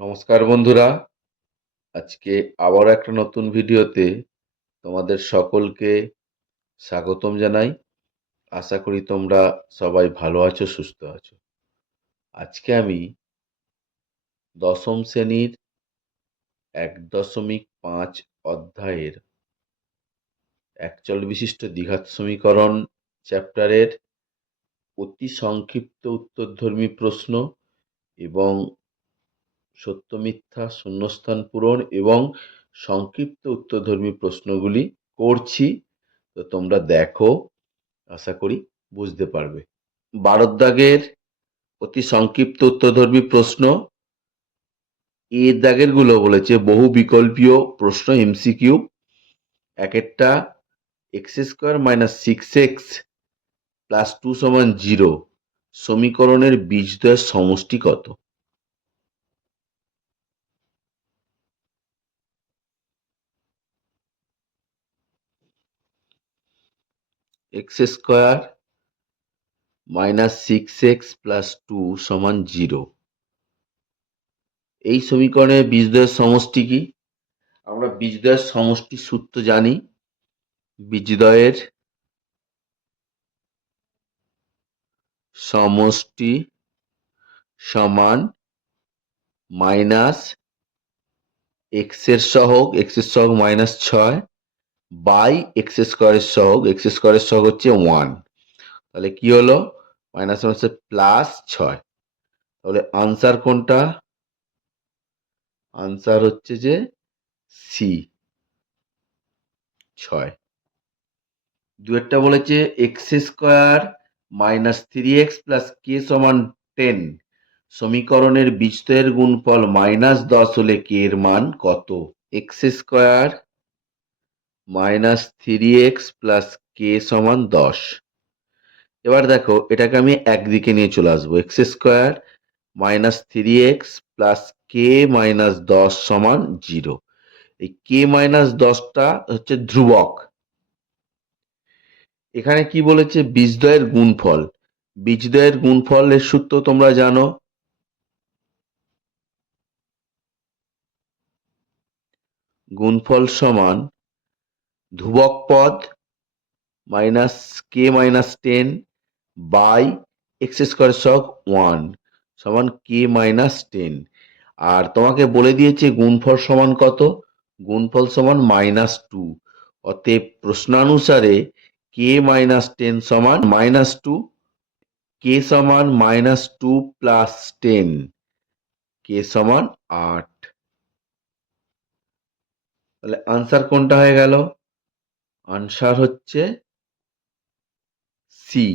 নমস্কার বন্ধুরা, আজকে আবারও একটা নতুন ভিডিওতে তোমাদের সকলকে স্বাগতম জানাই। আশা করি তোমরা সবাই ভালো আছো, সুস্থ আছো। আজকে আমি দশম শ্রেণীর 1.5 অধ্যায়ের একচল বিশিষ্ট দ্বিঘাত সমীকরণ চ্যাপ্টারের অতি সংক্ষিপ্ত উত্তরধর্মী প্রশ্ন এবং সত্য মিথ্যা শূন্যস্থান পূরণ এবং সংক্ষিপ্ত উত্তরধর্মী প্রশ্নগুলি করছি। তো তোমরা দেখো, আশা করি বুঝতে পারবে। 12 দাগের অতি সংক্ষিপ্ত উত্তরধর্মী প্রশ্ন। দাগের গুলো বলেছে বহু বিকল্পীয় প্রশ্ন, এমসিকিউ। এক একটা x² - 6x + 2 = 0 সমীকরণের বীজদ্বয়ের সমষ্টি কত? x² - 6x + 2 = 0। এই সমীকরণের বীজদ্বয়ের সমষ্টি কি? আমরা বীজদ্বয়ের সমষ্টির সূত্র জানি। বীজদ্বয়ের সমষ্টি সমান মাইনাস এক্সের সহগ, -6 বাই x² সহগ, x² সহগ হচ্ছে 1। তাহলে কি হলো? মাইনাস হচ্ছে +6। তাহলে আনসার কোনটা? আনসার হচ্ছে যে সি, 6। দুয়েরটা বলেছে x² - 3x + k = 10 সমীকরণের বীজদ্বয়ের গুণফল -10 হলে k এর মান কত? x² - 3x + k = 10। এবার দেখো, এটাকে আমি একদিকে নিয়ে চলে আসবো। x² - 3x + k - 10 = 0। এই k - 10টা হচ্ছে ধ্রুবক। এখানে কি বলেছে? বীজদ্বয়ের গুণফল। বীজদ্বয়ের গুণফলের সূত্র তোমরা জানো। গুণফল সমান ধ্রুবক পদ -k - 10 বাই x² সহগ 1 সমান k - 10। আর তোমাকে বলে দিয়েছে গুণফল সমান কত? গুণফল সমান -2। অতএব প্রশ্নানুসারে k - 10 সমান -2। k সমান -2 + 10, k সমান 8। তাহলে আনসার কোনটা হয়ে গেল? আনসার হচ্ছে সি,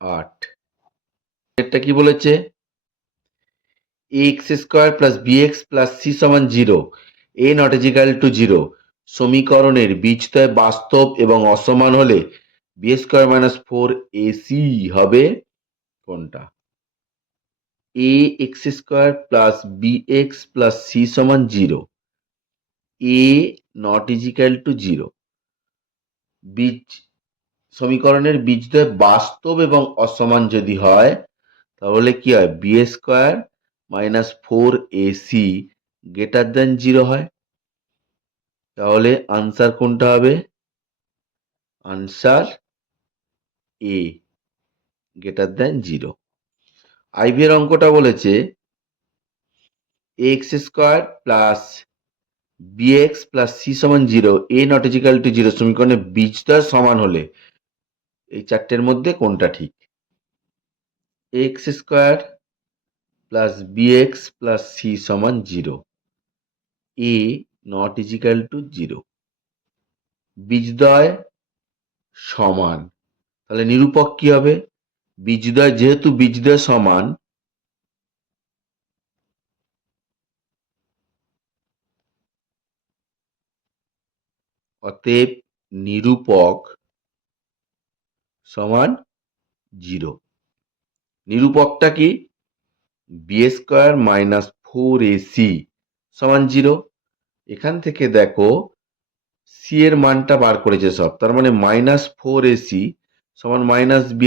8। এটা কি বলেছে? ax² + bx + c = 0 a ≠ 0 সমীকরণের বীজদ্বয় বাস্তব এবং অসমান হলে b² - 4ac হবে কোনটা? ax² + bx + c = 0 a ≠ 0 বীজ সমীকরণের বীজদ্বয় বাস্তব এবং অসমান যদি হয় তাহলে কি হয়? b² - 4ac > 0 হয়। তাহলে আনসার কোনটা হবে? আনসার এ, > 0। আইভি এর অঙ্কটা বলেছে ax² + bx + c = 0 a ≠ 0 সমীকরণের বীজদ্বয় সমান হলে এই চারটের মধ্যে কোনটা ঠিক? ax² + bx + c = 0 a ≠ 0 বীজদ্বয় সমান। তাহলে নিরূপক কি হবে? বীজদ্বয়, যেহেতু বীজদ্বয় সমান, অতএব নিরূপক সমান 0। নিরূপকটা কি? b² - 4ac সমান 0। এখান থেকে দেখো সি এর মানটা বার করেছে সব, তার মানে -4ac সমান -b²।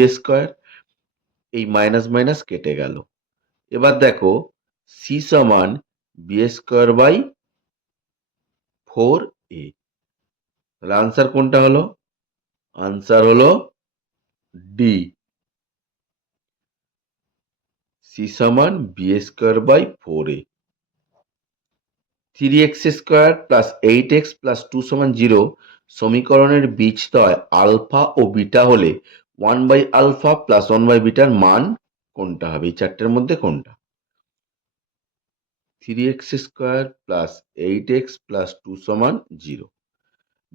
এই মাইনাস মাইনাস কেটে গেল। এবার দেখো সি সমান বি স্কোয়ার বাই 4a। তাহলে আনসার কোনটা হলো? আনসার হলো ডি, সি সমান B square by 4a। 3x² plus 8x plus 2 সমান 0 সমীকরণের বীজদ্বয় আলফা ও বিটা হলে 1 বাই আলফা প্লাস 1 বাই বিটার মান কোনটা হবে? এই চারটের মধ্যে কোনটা? 3x² প্লাস 8x প্লাস 2 সমান 0।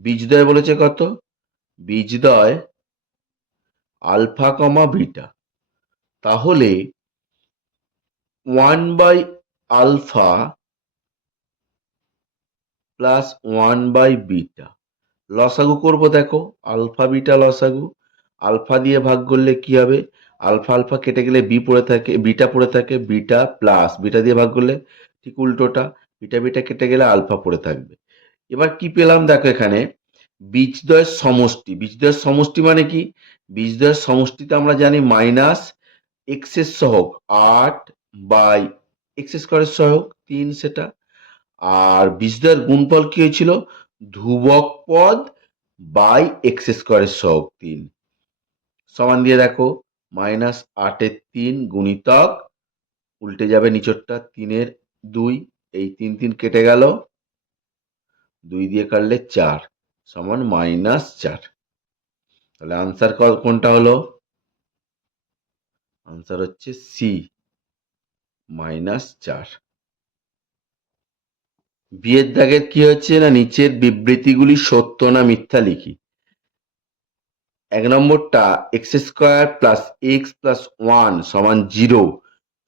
বীজদ্বয় বলেছে কত? বীজদ্বয় আলফা কমা বিটা, তাহলে 1 by alpha plus 1 by beta লসাগু করব। দেখো আলফা বিটা লসাগু, আলফা দিয়ে ভাগ করলে কি হবে? আলফা আলফা কেটে গেলে বি পড়ে থাকে, বিটা পড়ে থাকে, বিটা প্লাস বিটা দিয়ে ভাগ করলে ঠিক উল্টোটা, বিটা বিটা কেটে গেলে আলফা পড়ে থাকবে। এবার কি পেলাম দেখো এখানে, বীজদ্বয়ের সমষ্টি। বীজদ্বয়ের সমষ্টি মানে কি? বীজদ্বয়ের সমষ্টিতে আমরা জানি মাইনাস এক্স এর সহগ 8 বাই এক্স স্কোয়ারের সহগ 3 সেটা। আর বীজদ্বয়ের গুণফল কি হয়েছিল? ধ্রুবক পদ বাই এক্স স্কোয়ারের সহগ 3 সমান দিয়ে দেখো মাইনাস 8-এর 3 গুণিতক, উল্টে যাবে নিচরটা, 3-এর 2, এই 3 3 কেটে গেল, 2 দিয়ে কাটলে 4 সমান -4। তাহলে আনসার কোনটা হলো? আনসার হচ্ছে সি, -4। বিয়ের দাগের কি হচ্ছে না, নিচের বিবৃতিগুলি সত্য না মিথ্যা লিখি। 1 নম্বরটা x² প্লাস x প্লাস 1 সমান 0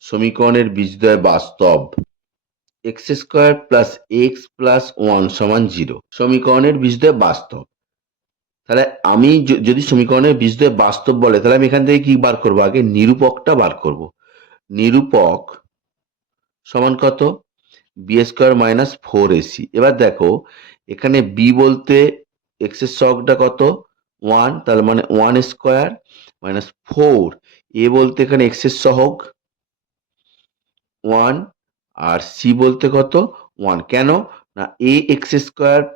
সমীকরণের বীজদ্বয় বাস্তব। x² প্লাস x প্লাস 1 সমান 0 সমীকরণের বীজদ্বয় বাস্তব। তাহলে আমি যদি সমীকরণের বীজদ্বয় বাস্তব বলে, তাহলে আমি এখান থেকে কি বার করবো? আগে নিরূপকটা বার করব। নিরূপক সমান কত? b² minus 4ac। এবার দেখো এখানে b বলতে x এর সহগটা কত? 1, তার মানে 1 স্কোয়ার মাইনাস 4। a বলতে এখানে x এর সহগ 1 আর c বলতে কত? 1। কেন না ax²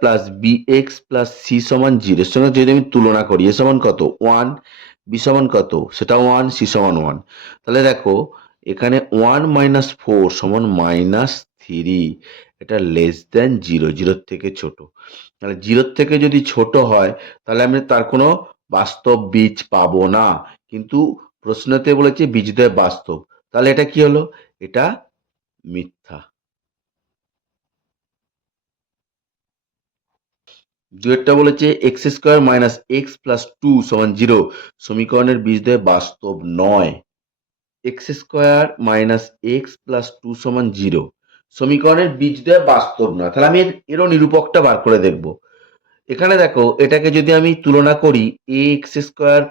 plus bx plus c সমান 0 এর সঙ্গে যদি আমি তুলনা করি, a সমান কত? 1, b সমান কত? সেটা 1, c সমান 1। তাহলে দেখো এখানে 1 মাইনাস 4 সমান -3, এটা লেস দেন 0, 0 থেকে ছোট। তাহলে 0 থেকে যদি ছোট হয় তাহলে আমি তার কোনো বাস্তব বীজ পাবো না, কিন্তু প্রশ্নতে বলেছে বীজদ্বয় বাস্তব, তাহলে এটা কি হলো? এটা মিথ্যা। দুয়েরটা বলেছে x² মাইনাস x প্লাস 2 সমান 0 সমীকরণের বীজদ্বয় বাস্তব নয়। x² মাইনাস x প্লাস 2 সমান 0 সমীকরণের বীজদ্বয় বাস্তব নয়। তাহলে আমি এরও নিরূপকটা বার করে দেখব। এখানে দেখো এটাকে যদি আমি তুলনা করি ax²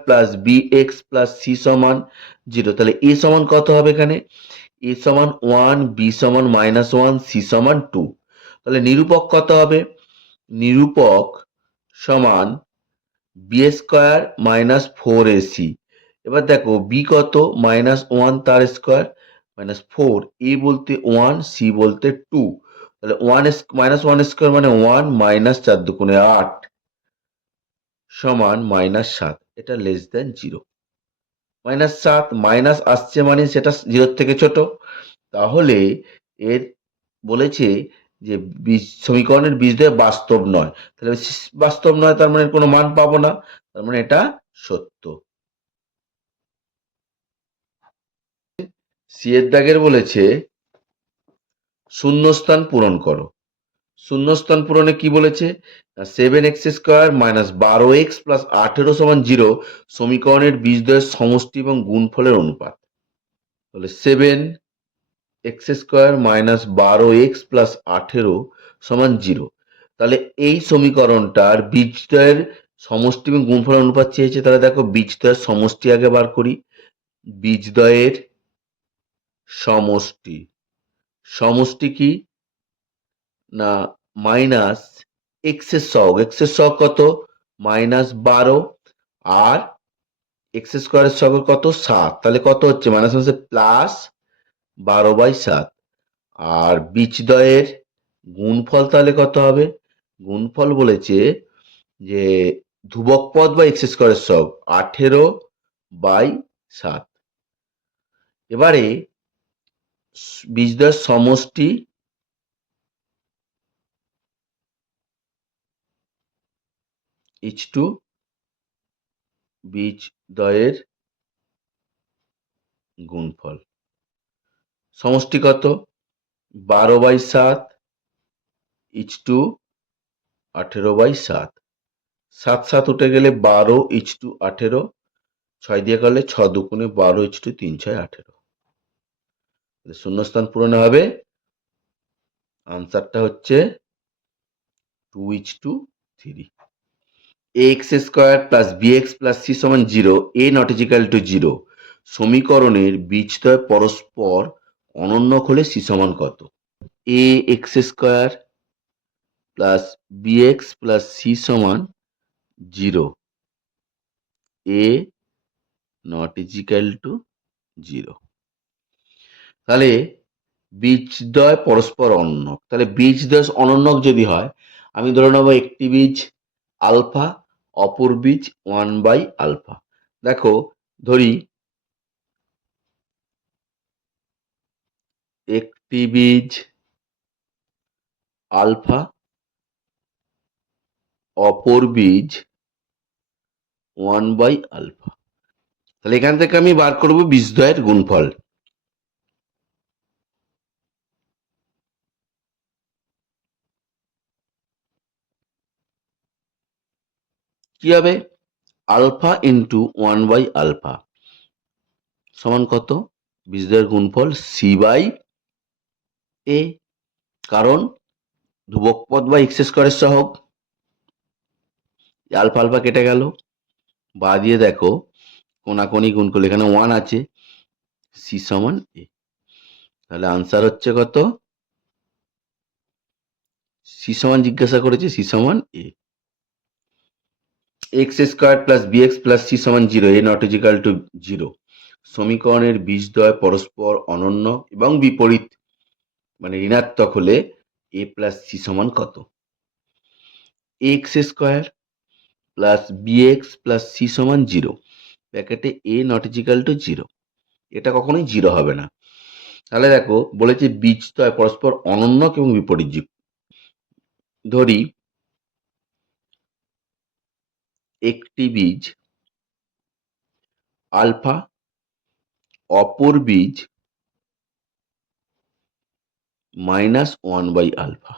plus bx plus c সমান 0, তাহলে a সমান কত হবে? এখানে a সমান 1, b সমান -1, c সমান 2। তাহলে নিরূপক কত হবে? নিরূপক সমান b² মাইনাস 4ac। এবার দেখো b কত? -1 তার স্কোয়ার মাইনাস 4, a বলতে 1, c বলতে 2। তাহলে -1 স্কোয়ার মানে 1 মাইনাস 4 দুগুণে 8 সমান -7, এটা লেস দেন 0। -7 মাইনাস আসছে মানে সেটা 0 থেকে ছোট, তাহলে এর বলেছে যে সমীকরণের বীজদ্বয় বাস্তব নয়। তাহলে বাস্তব নয় তার মানে কোনো মান পাবো না, তার মানে এটা সত্য। সি এর দাগের বলেছে শূন্যস্থান পূরণ করো। শূন্যস্থান পূরণে কি বলেছে? 7x² মাইনাস 12x প্লাস 18 সমান 0 সমীকরণের বীজদ্বয়ের সমষ্টি এবং গুণফলের অনুপাত। তাহলে 7x² মাইনাস 12x প্লাস 18 সমান 0। তাহলে এই সমীকরণটার বীজদ্বয়ের সমষ্টি এবং গুণফলের অনুপাত চেয়েছে। তাহলে দেখো বীজদ্বয়ের সমষ্টি আগে বার করি। বীজদ্বয়ের সমষ্টি, সমষ্টি কি না মাইনাস এক্স এর সহগ, এক্স এর সহগ কত? -12 আর x² এর সহগ কত? 7। তাহলে কত হচ্ছে? Minus plus 12/7। আর বীজদ্বয়ের গুণফল তাহলে কত হবে? গুণফল বলেছে যে ধ্রুবক পদ বা এক্স স্কোয়ারের সহগ 18/7। এবারে বীজদ্বয়ের সমষ্টি ইচ টু বীজদ্বয়ের গুণফল। সমষ্টি কত? 12/7 ইচ টু 18/7। 7 7 উঠে গেলে 12 ইচ টু 18। 6 দিয়ে করলে 6 দুগুণে 12 ইচ টু 3 6 18। শূন্যস্থান পূরণে হবে, আনসারটা হচ্ছে 2:3। ax square plus bx plus c সমান 0, a নট ইজিক্যাল টু 0 সমীকরণের বীজদ্বয় পরস্পর অনন্যক হলে c সমান কত? ax square plus bx plus c সমান 0, a নট ইজিক্যাল টু 0। তাহলে বীজদ্বয় পরস্পর অনন্যক। তাহলে বীজদ্বয় অনন্যক যদি হয়, আমি ধরে নেব একটি বীজ আলফা, অপর বীজ 1/আলফা। দেখো ধরি একটি বীজ আলফা, অপর বীজ 1/আলফা। তাহলে এখান থেকে আমি বার করব বীজদ্বয়ের গুণফল। কি হবে? আলফা ইন্টু 1/আলফা সমান কত? বীজদ্বয়ের গুণফল c/a, কারণ ধ্রুবক পদ বা এক্স স্কোয়ারের সহগ। আলফা আলফা কেটে গেল, বা দিয়ে দেখো কোনাকুনি গুণ করলে এখানে 1 আছে, c সমান a। তাহলে আনসার হচ্ছে কত? c সমান জিজ্ঞাসা করেছে, c সমান a। X square plus b x plus c সমান 0, a নট ইজিক্যাল টু 0 সমীকরণের বীজদ্বয় পরস্পর অনন্য এবং বিপরীত মানে ঋণাত্মক হলে a প্লাস c সমান কত? X square plus b x plus c সমান 0, ব্র্যাকেটে a নট ইজিক্যাল টু 0, এটা কখনোই 0 হবে না। তাহলে দেখো বলেছে বীজদ্বয় পরস্পর অনন্যক এবং বিপরীতযুক্ত। ধরি একটি বীজ আলফা, অপর বীজ -1/আলফা।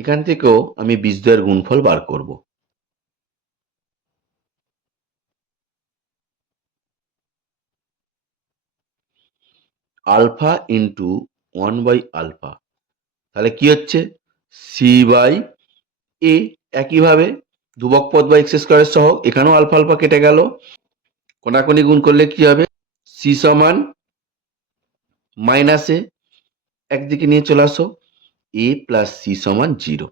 এখান থেকেও আমি বীজদ্বয়ের গুণফল বার করব। আলফা ইন্টু 1/আলফা, তাহলে কি হচ্ছে? c/a। একইভাবে ধ্রুবক পদ বা এক্স স্কোয়ারের সহগ, এখানেও আলফা আলফা কেটে গেল, কোনাকুনি গুণ করলে কি হবে? c সমান মাইনাস a, একদিকে নিয়ে চলে আসো, a প্লাস c সমান 0।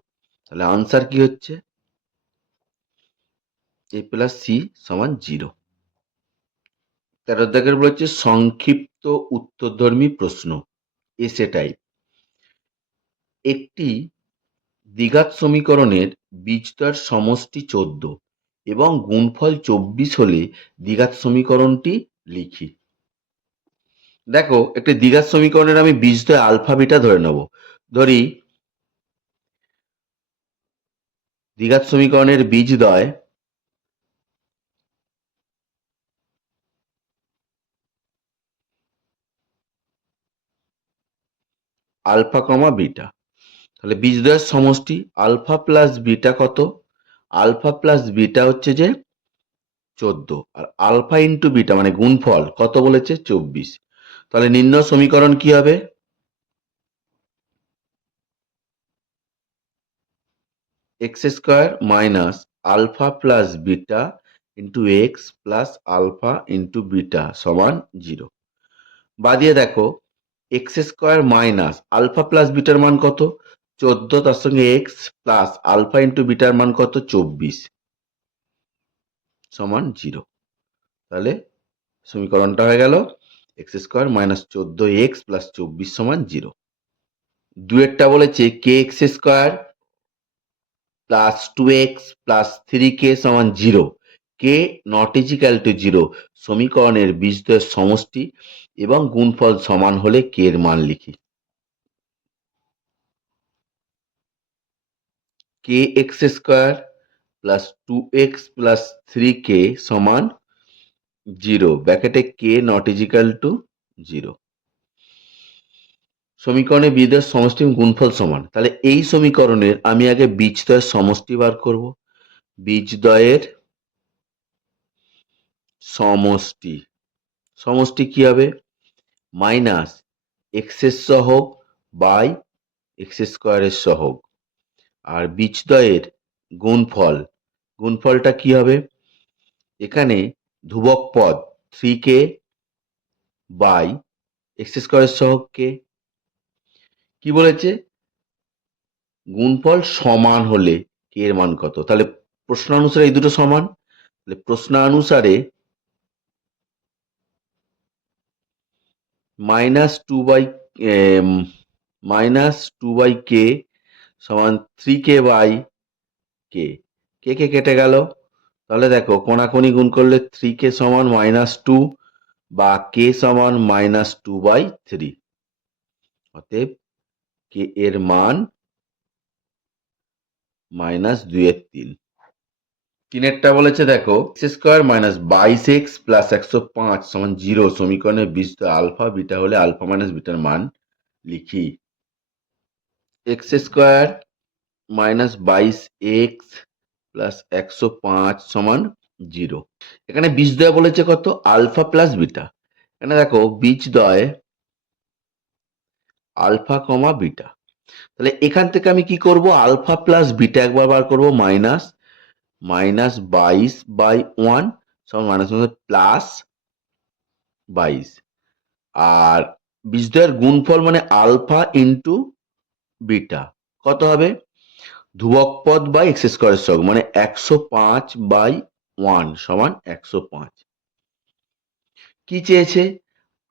তাহলে আনসার কি হচ্ছে? a প্লাস c সমান 0। 13 দাগের বলেছে সংক্ষিপ্ত উত্তরধর্মী প্রশ্ন, এসে টাইপ। একটি দ্বিঘাত সমীকরণের বীজদ্বয়ের সমষ্টি 14 এবং গুণফল 24 হলে দ্বিঘাত সমীকরণটি লিখি। দেখো একটি দ্বিঘাত সমীকরণের আমি বীজদ্বয় আলফা বিটা ধরে নেব। ধরি দ্বিঘাত সমীকরণের বীজদ্বয় আলফা কমা বিটা। তাহলে বীজদ্বয়ের সমষ্টি আলফা প্লাস বিটা কত? আলফা প্লাস বিটা হচ্ছে যে 14, আর আলফা ইন্টু বিটা মানে গুণফল কত বলেছে? 24। তাহলে নির্ণয় সমীকরণ কি হবে? X square minus alpha plus beta into x plus alpha into beta সমান 0। বা দিয়ে দেখো x square minus alpha plus বিটার মান কত? 14, তার সঙ্গে এক্স প্লাস আলফা ইন্টু বিটার মান কত? 24 সমান 0। তাহলে সমীকরণটা হয়ে গেল x square minus 14x plus 24 সমান 0। দুয়েরটা বলেছে k x square plus 2x plus 3k সমান 0, k not is equal to 0 সমীকরণের বীজদ্বয়ের সমষ্টি এবং গুণফল সমান হলে কে এর মান লিখি। K x square plus 2x plus 3k সমান 0, ব্র্যাকেটে k not is equal to 0। সমীকরণে বীজদ্বয়ের সমষ্টি এবং গুণফল সমান, তাহলে এই সমীকরণের আমি আগে বীজদ্বয়ের সমষ্টি বার করব। বীজদ্বয়ের সমষ্টি, সমষ্টি কি হবে? মাইনাস এক্স এর সহগ বাই এক্স স্কোয়ারের সহগ, আর বীজদ্বয়ের গুণফল, গুণফলটা কি হবে? এখানে ধ্রুবক পদ 3k বাই এক্স স্কোয়ারের সহগ কে। কি বলেছে? গুণফল সমান হলে কে এর মান কত? তাহলে প্রশ্ন অনুসারে এই দুটো সমান, তাহলে প্রশ্ন অনুসারে মাইনাস টু বাই কে সমান 3k বাই কে, কে কে কেটে গেল। তাহলে দেখো কোনাকুনি গুণ করলে 3k সমান -2 বা কে সমান -2/3, অতএব কে এর মান -2/3। তিনেরটা বলেছে দেখো x square minus 22x plus 105 সমান 0 সমীকরণের বীজদ্বয় আলফা বিটা হলে আলফা মাইনাস বিটার মান লিখি। X square minus 22x plus 105 সমান 0। এখানে বীজদ্বয় বলেছে কত? Alpha plus beta. এখানে দেখো বীজদ্বয় আলফা কমা বিটা, তাহলে এখান থেকে আমি কি করব? আলফা প্লাস বিটা একবার বার করব, মাইনাস 22/1 সমান মাইনাস প্লাস 22, আর বীজদ্বয়ের গুণফল মানে আলফা ইন্টু বিটা কত হবে? ধ্রুবক পদ বাই এক্স স্কোয়ারের সহগ মানে 105/1 সমান 105। কি চেয়েছে?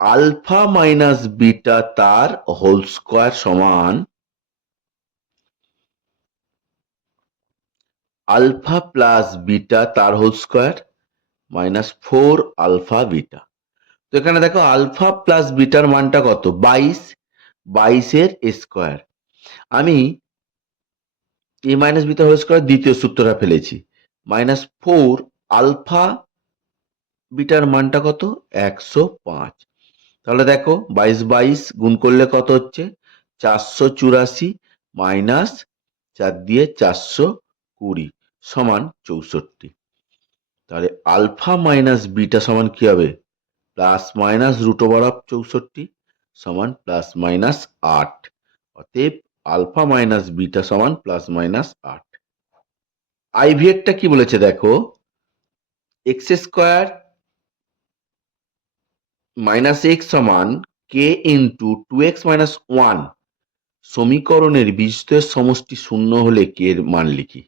আলফা মাইনাস বিটা তার হোল স্কোয়ার সমান আলফা প্লাস বিটা তার হোল স্কোয়ার -4 আলফা বিটা। তো এখানে দেখো আলফা প্লাস বিটার মানটা কত? 22, 22 এর স্কোয়ার। আমি এ মাইনাস বিটা হোল স্কোয়ার দ্বিতীয় সূত্রটা ফেলেছি, -4 আলফা বিটার মানটা কত? 105। তাহলে দেখো 22 গুণ করলে কত হচ্ছে? 484 মাইনাস 4 দিয়ে 420 সমান 64। তাহলে আলফা মাইনাস বিটা সমান কি হবে? প্লাস মাইনাস √64 সমান প্লাস মাইনাস 8, অতএব আলফা মাইনাস বিটা সমান প্লাস মাইনাস 8। আইভিএরটা কি বলেছে দেখো, এক্স স্কোয়ার মাইনাস এক্স সমান কে ইন্টু 2x মাইনাস 1 সমীকরণের বীজদ্বয়ের সমষ্টি শূন্য হলে কে এর মান লিখি।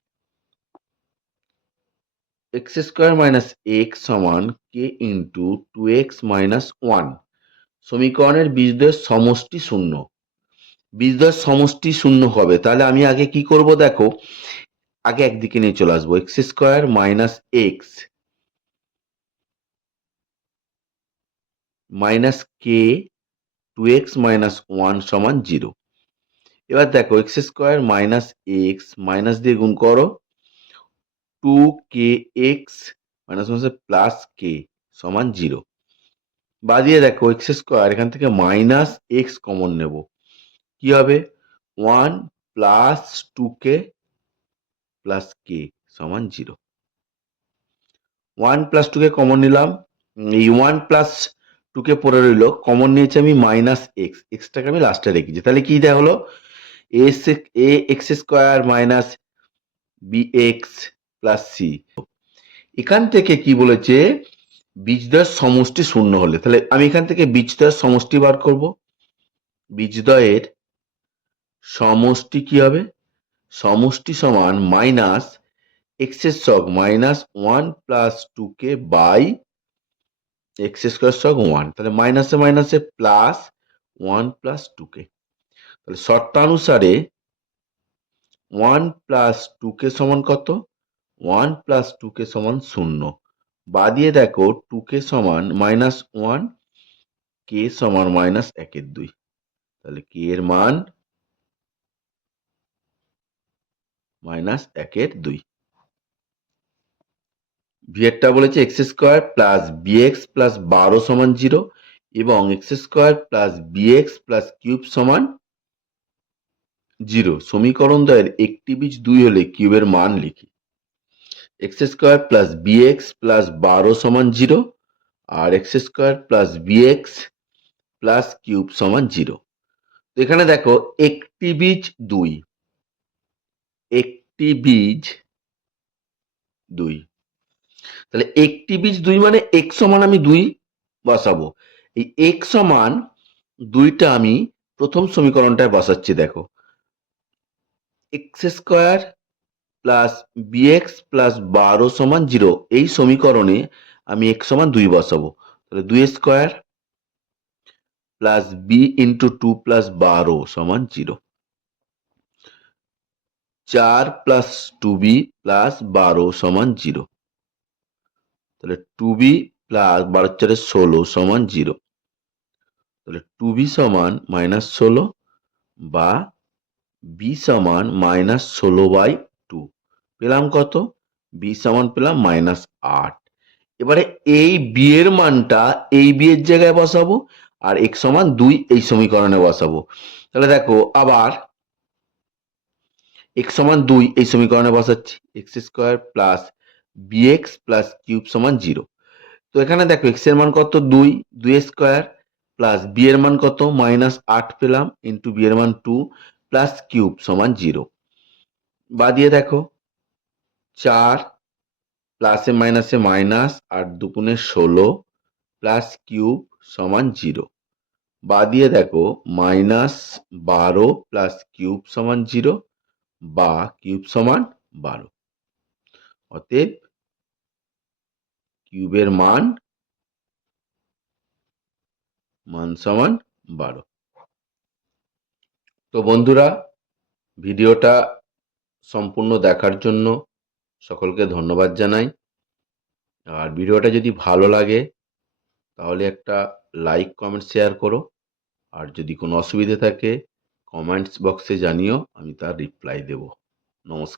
এক্স স্কোয়ার মাইনাস এক্স সমান কে ইন্টু 2x মাইনাস 1 সমীকরণের বীজদ্বয়ের সমষ্টি শূন্য। বীজদ্বয়ের সমষ্টি শূন্য হবে, তাহলে আমি আগে কি করব দেখো, আগে একদিকে নিয়ে চলে আসবো। X square minus x minus k 2x minus 1 সমান 0। এবার দেখো x square minus x minus দিয়ে গুণ করো, 2kx মাইনাস প্লাস কে সমান 0। বাদিয়ে দেখো এক্স স্কোয়ার, এখান থেকে মাইনাস এক্স কমন নেব, কি হবে? 1 প্লাস 2k প্লাস কে সমান 0। 1 প্লাস 2k কমন নিলাম, এই 1 প্লাস 2k পড়ে রইল, কমন নিয়েছি আমি মাইনাস এক্স, এক্সটাকে আমি লাস্টে রেখেছি। তাহলে কি দেয়া হলো? A x square minus b x plus c. এখান থেকে কি বলেছে? বীজদ্বয়ের সমষ্টি শূন্য হলে, তাহলে আমি এখান থেকে বীজদ্বয়ের সমষ্টি বার করব। বীজদ্বয়ের সমষ্টি কি হবে? সমষ্টি সমান মাইনাস এক্স এর সহগ -1 plus 2k by x square সহ 1, তাহলে মাইনাসে মাইনাসে প্লাস 1 প্লাস 2k। তাহলে শর্তানুসারে 1 প্লাস 2k সমান কত? 1 প্লাস 2k সমান 0। বা দিয়ে দেখো 2k সমান মাইনাস 1, k সমান মাইনাস 1/2। তাহলে k এর মান মাইনাস 1/2। ভি এরটা বলেছে x square plus b x plus 12 সমান 0 এবং x square plus b x plus q সমান 0। সমীকরণ দ্বয়ের একটি বীজ 2 হলে কিউবের মান লিখি। X square plus b x plus 12 সমান 0 আর x square plus b x plus q সমান 0। তো এখানে দেখো একটি বীজ 2, একটি বীজ 2, তাহলে একটি বীজ 2 মানে x সমান আমি 2 বসাবো। এই x সমান 2টা আমি প্রথম সমীকরণটায় বসাচ্ছি। দেখো x square plus b x plus 12 সমান 0, এই সমীকরণে আমি x সমান 2 বসাবো। তাহলে 2 square plus b into 2 plus 12 সমান 0। 4 প্লাস 2b প্লাস 12 সমান 0। তাহলে 2b প্লাস 12 4 16 সমান 0। তাহলে 2b সমান মাইনাস 16 বা b সমান মাইনাস 16/2। পেলাম কত? b সমান পেলাম মাইনাস 8। এবারে এই b এর মানটা এই b এর জায়গায় বসাবো আর x সমান 2 এই সমীকরণে বসাবো। তাহলে দেখো আবার x সমান 2 এই সমীকরণে বসাচ্ছি। X square plus b x plus q সমান 0। তো এখানে দেখো x এর মান কত? 2, 2 স্কোয়ার প্লাস b এর মান কত? মাইনাস 8 পেলাম ইন্টু b এর মান 2 প্লাস কিউব সমান 0। বা দিয়ে দেখো 4 প্লাসে মাইনাসে মাইনাস 8 দুগুণে 16 প্লাস কিউব সমান 0। বা দিয়ে দেখো মাইনাস 12 প্লাস কিউব সমান 0 বা কিউব সমান 12। অতএব কিউবের মান সমান 12। তো বন্ধুরা, ভিডিওটা সম্পূর্ণ দেখার জন্য সকলকে ধন্যবাদ জানাই। আর ভিডিওটা যদি ভালো লাগে তাহলে একটা লাইক কমেন্ট শেয়ার করো। আর যদি কোনো অসুবিধে থাকে কমেন্টস বক্সে জানিও, আমি তার রিপ্লাই দেব। নমস্কার।